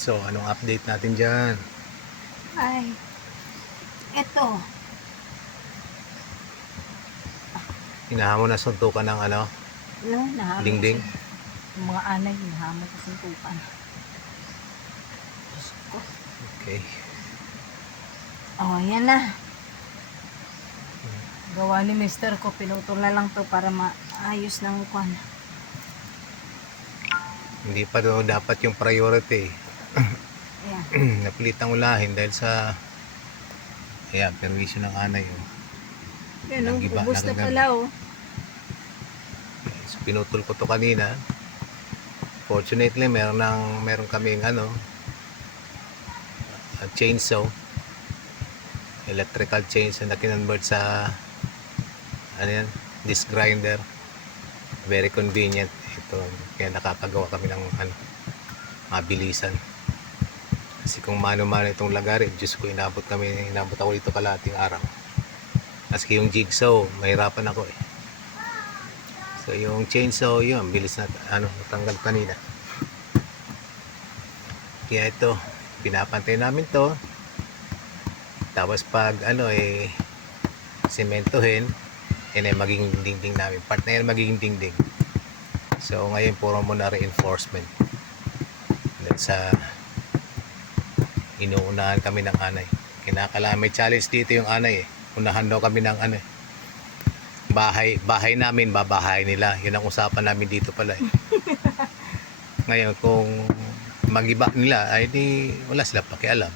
So, anong update natin dyan? Ay, eto. Hinahamon na suntukan ng ano? No, nahamon Dingding? Yung mga anay, nahamon sa suntukan. Diyos ko. Okay. Oh, yan na. Gawa ni mister ko, pinutol na lang to para maayos ng kwan. Hindi pa daw dapat yung priority. Napilitang ulahin dahil sa Ayan, perwisyo ng anay. Oh. Yan o, Nagiba, ubos na pala oh. So, pinutol ko to kanina. Fortunately, meron ng meron kaming ano a chainsaw electrical chainsaw na kinonvert sa ano yan, disc grinder very convenient ito kaya nakapagawa kami ng ano mabilisan kasi kung mano-mano itong lagari Diyos ko inabot kami inabot ako dito kalating araw kasi yung jigsaw mahirapan ako eh So yung chainsaw yun, bilis na ano, natanggal kanina. Kaya ito, pinapantay namin to. Tapos pag ano eh, sementohin, yan ay magiging dingding namin. Part na yan magiging dingding. So ngayon puro muna reinforcement. Then sa inuunahan kami ng anay. Kinakala may challenge dito yung anay eh. Unahan daw kami ng ano eh bahay bahay namin babahay nila yun ang usapan namin dito pala eh. ngayon kung magiba nila ay di wala sila pakialam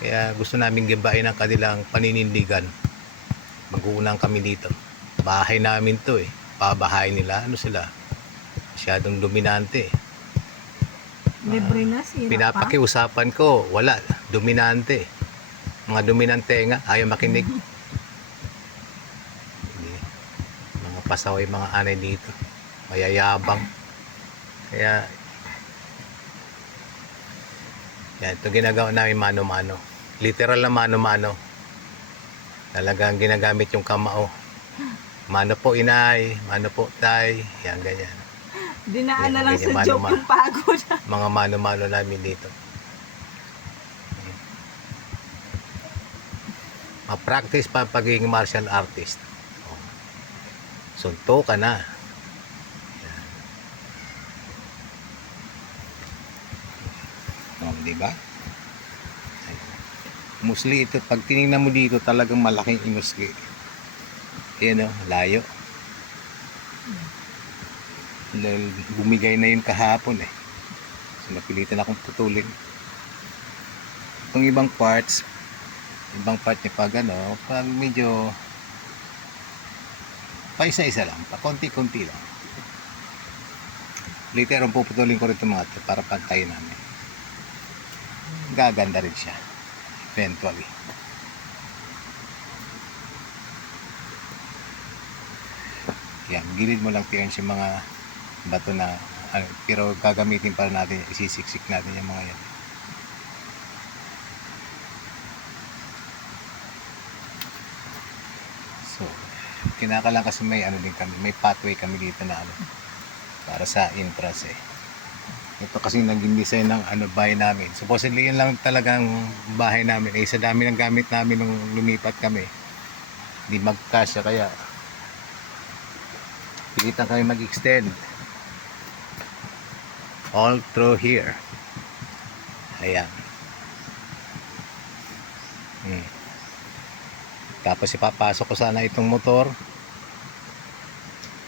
kaya gusto namin gibain ang kanilang paninindigan mag-uunang kami dito bahay namin to eh babahay nila ano sila masyadong dominante eh. Libre na sira pa. pinapakiusapan ko wala dominante. Mga dominante nga ayaw makinig. Mga pasaway mga anay dito. Mayayabang. Kaya yan ito ginagawa namin mano-mano. Literal na mano-mano. Talagang ginagamit yung kamao. Mano po inay mano po tay yan ganyan Dinaan na Yan, lang sa joke yung pagod. mga mano-mano namin dito. Ma-practice pa pagiging martial artist. Oh. Sunto ka na. Yan. Oh, di ba? Musli ito, pag tinignan mo dito, talagang malaking imusli. Ayan o, layo. Dahil bumigay na yun kahapon eh. So, napilitan akong putulin. Itong ibang parts, ibang part niya pag ano, pag medyo pa isa-isa lang, pa konti-konti lang. Later, ang puputulin ko rin itong mga to para pantayin namin. Gaganda rin siya. Eventually. Yan, gilid mo lang tiyan yung mga bato na ano, pero gagamitin pa natin, isisiksik natin yung mga yan. So, kinakalang kasi may ano din kami, may pathway kami dito na ano, para sa entrance eh. Ito kasi naging design ng ano, bahay namin. Supposedly yun lang talagang bahay namin. Eh, sa dami ng gamit namin nung lumipat kami. Hindi magkasya kaya pilitan kami mag-extend all through here. Ayan. Hmm. Tapos ipapasok ko sana itong motor.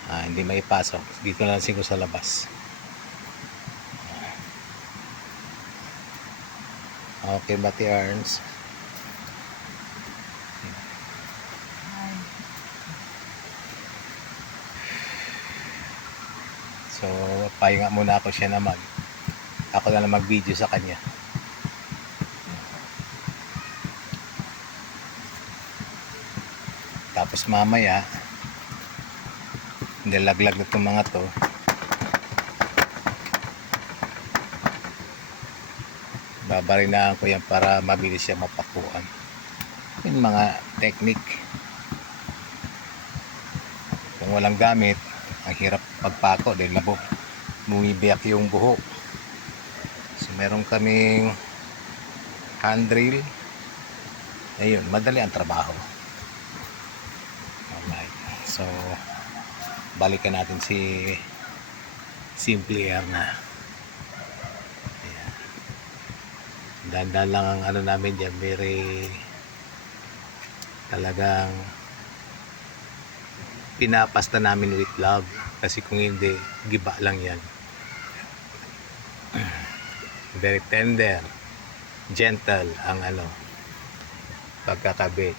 Ah, hindi maipasok. Dito lang siguro sa labas. Okay, Bati Arns. So, pahinga muna ako siya na mag ako na lang mag-video sa kanya. Tapos mamaya, nilaglag na itong mga to. Babarinahan ko yan para mabilis siya mapakuan. Yung mga technique. Kung walang gamit, ang hirap pagpako dahil labo. Bumibiyak yung buhok. So, meron kaming handrail. Ayun, madali ang trabaho. Alright. So, balikan natin si Simple Air na. Dandan lang ang ano namin dyan. Very talagang pinapasta namin with love. Kasi kung hindi, giba lang yan. Very tender, gentle ang ano, pagkakabit.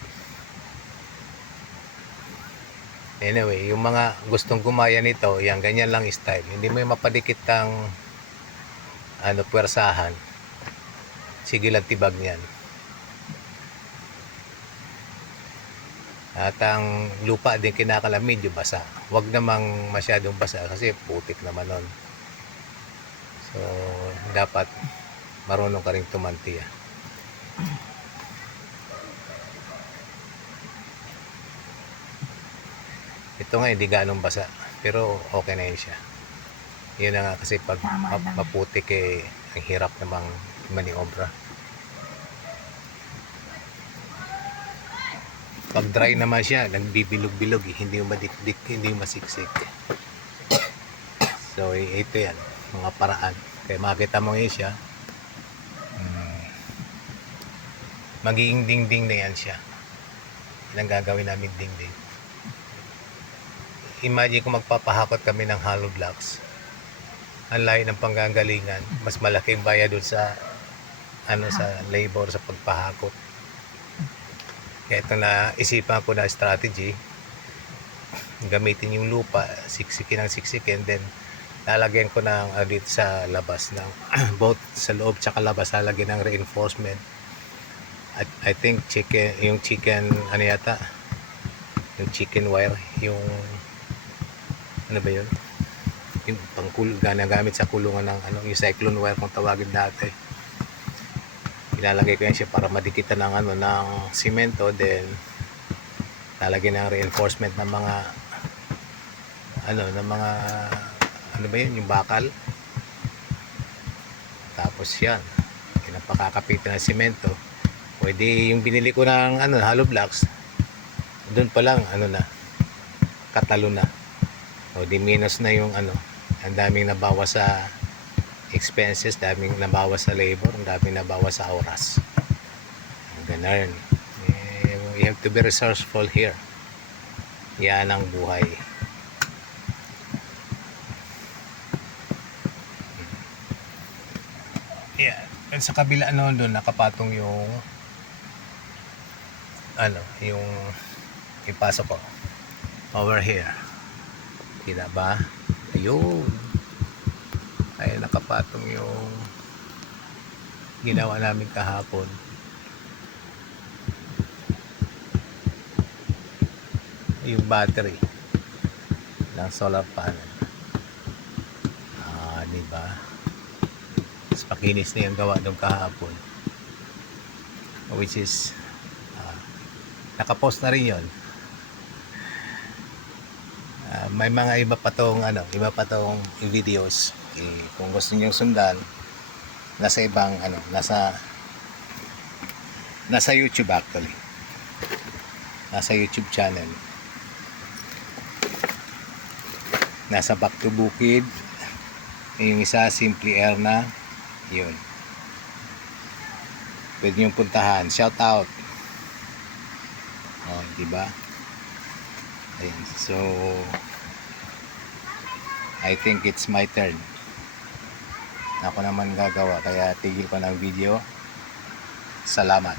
Anyway, yung mga gustong gumaya nito, yan, ganyan lang style. Hindi mo yung mapadikit ang ano, puwersahan. Sige lang tibag niyan. At ang lupa din kinakala medyo basa. Huwag namang masyadong basa kasi putik naman nun. So, dapat marunong ka rin tumanti. ah. Ito nga hindi ganong basa. Pero okay na yun siya. Yun na nga kasi pag maputik eh, ang hirap namang maniobra. Pag dry naman siya, nagbibilog-bilog eh. Hindi yung madikdik, hindi yung masiksik. So, i- ito yan. Mga paraan. Kaya makita mo ngayon siya. mm, magiging dingding na yan siya. Yan ang gagawin namin dingding. Imagine kung magpapahakot kami ng hollow blocks. Ang layo ng panggagalingan. Mas malaking bayad doon sa ano sa labor sa pagpahakot. Kaya ito na isipan ko na strategy. Gamitin yung lupa, siksikin ng siksikin, then lalagyan ko ng uh, sa labas ng both sa loob tsaka labas lalagyan ng reinforcement. At I think chicken, yung chicken ano yata, yung chicken wire, yung ano ba yun? Yung pangkul ginagamit sa kulungan ng ano, yung cyclone wire kung tawagin dati ilalagay ko yan siya para madikitan ng ano ng simento. Then lalagyan ng reinforcement ng mga ano ng mga ano ba yun? Yung bakal. Tapos yan. Pinapakakapitan ng simento. Pwede yung binili ko ng ano hollow blocks. Doon pa lang ano na katalo na. O di minus na yung ano ang daming nabawas sa expenses, daming nabawas sa labor, ang daming nabawas sa oras. Ganun. Eh, we have to be resourceful here. Yan ang buhay. Yeah. And sa kabila ano doon nakapatong yung ano, yung ipasok ko. Over here. Kita ba? Ayun ay nakapatong yung ginawa namin kahapon. Yung battery ng solar panel. Ah di ba? Mas pakinis na yung gawa doon kahapon. Which is ah, nakapost na rin yon Ah, may mga iba pa tong ano, iba pa tong videos. Eh, kung gusto niyo sundan, nasa ibang ano, nasa nasa YouTube actually. Nasa YouTube channel. Nasa Back to Bukid. Yung isa Simply Air na. Yun. Pwede niyong puntahan. Shout out. Oh, di ba? Ayan. So, I think it's my turn. Ako naman gagawa, kaya tigil ko ng video. Salamat.